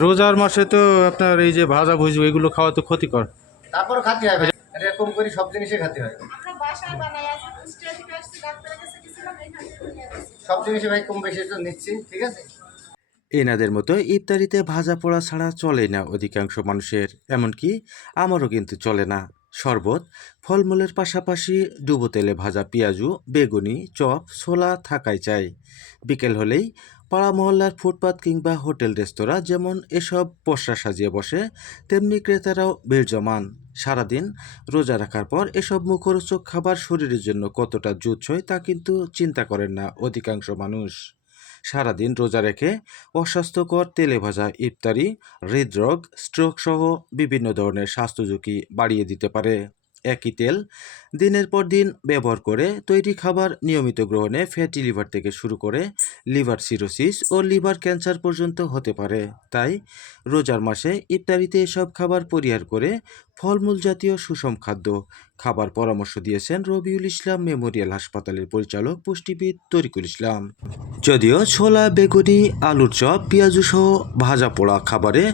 রোজার মাসে তো আপনার এই যে ভাজা ভুজি এগুলো খাওয়া তো ক্ষতিকর। তারপর খাতে হবে এরকম করে সব জিনিসই খাতে হয়। সব জিনিসই ভাই কম বেশি তো নিচ্ছি ঠিক আছে? এনাদের মতো ইফতারিতে ভাজা পোড়া ছাড়া চলে না অধিকাংশ মানুষের এমনকি আমারও কিন্তু চলে না। শরবত, ফলমূলের পাশাপাশি ডুবো তেলে ভাজা পেঁয়াজু, বেগুনি, চপ, ছোলা থাকাই চাই। বিকেল হলেই পাড়া মহল্লার ফুটপাত কিংবা হোটেল, রেস্তোরাঁ যেমন এসব পসরা সাজিয়ে বসে, তেমনি ক্রেতারাও ভিড় জমান। সারাদিন রোজা রাখার পর এসব মুখরোচক খাবার শরীরের জন্য কতটা জুৎসই তা কিন্তু চিন্তা করেন না অধিকাংশ মানুষ। সারাদিন রোজা রেখে অস্বাস্থ্যকর তেলে ভাজা ইফতারি, হৃদরোগ স্ট্রোক সহ বিভিন্ন ধরনের স্বাস্থ্য ঝুঁকি বাড়িয়ে দিতে পারে। একই তেল দিনের পর দিন ব্যবহার করে তৈরি খাবার নিয়মিত গ্রহণে ফ্যাটি লিভার থেকে শুরু করে লিভার সিরোসিস ও লিভার ক্যান্সার পর্যন্ত হতে পারে। তাই রোজার মাসে ইফতারিতে এসব খাবার পরিহার করে ফলমূল জাতীয় সুষম খাদ্য খাবার পরামর্শ দিয়েছেন রবিউল ইসলাম মেমোরিয়াল হাসপাতালের পরিচালক পুষ্টিবিদ তরিকুল ইসলাম। যদিও ছোলা, বেগুনি, আলুর চপ, পেঁয়াজু সহ ভাজা পোড়া খাবারে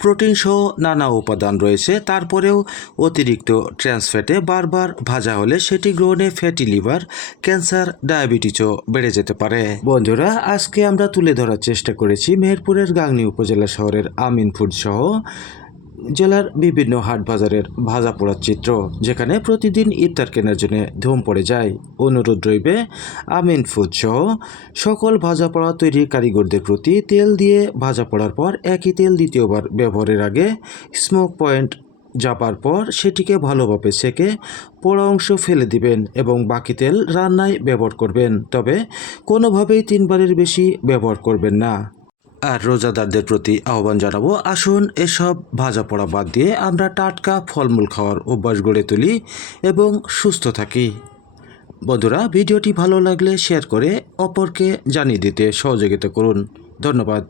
প্রোটিন সহ নানা উপাদান রয়েছে, তারপরেও অতিরিক্ত ট্রান্সফ্যাটে বারবার ভাজা হলে সেটি গ্রহণে ফ্যাটি লিভার, ক্যান্সার, ডায়াবেটিসও বেড়ে যেতে পারে। বন্ধুরা, আজকে আমরা তুলে ধরার চেষ্টা করেছি মেহেরপুরের গাংনী উপজেলা শহরের আমিনপুর সহ জেলার বিভিন্ন হাট বাজারের ভাজা পোড়ার চিত্র, যেখানে প্রতিদিন ইফতার কেনার জন্য ধুম পড়ে যায়। অনুরোধ রইবে, আমিন ফুড সহ সকল ভাজা পোড়া তৈরির কারিগরদের প্রতি তেল দিয়ে ভাজা পোড়ার পর একই তেল দ্বিতীয়বার ব্যবহারের আগে স্মোক পয়েন্ট জাপার পর সেটিকে ভালোভাবে সেকে পোড়া অংশ ফেলে দিবেন এবং বাকি তেল রান্নায় ব্যবহার করবেন। তবে কোনোভাবেই তিনবারের বেশি ব্যবহার করবেন না। আর রোজাদারদের প্রতি আহ্বান জানাব, আসুন এসব ভাজা পড়া বাদ দিয়ে আমরা টাটকা ফলমূল খাওয়ার অভ্যাস গড়ে তুলি এবং সুস্থ থাকি। বন্ধুরা, ভিডিওটি ভালো লাগলে শেয়ার করে অপরকে জানিয়ে দিতে সহযোগিতা করুন। ধন্যবাদ।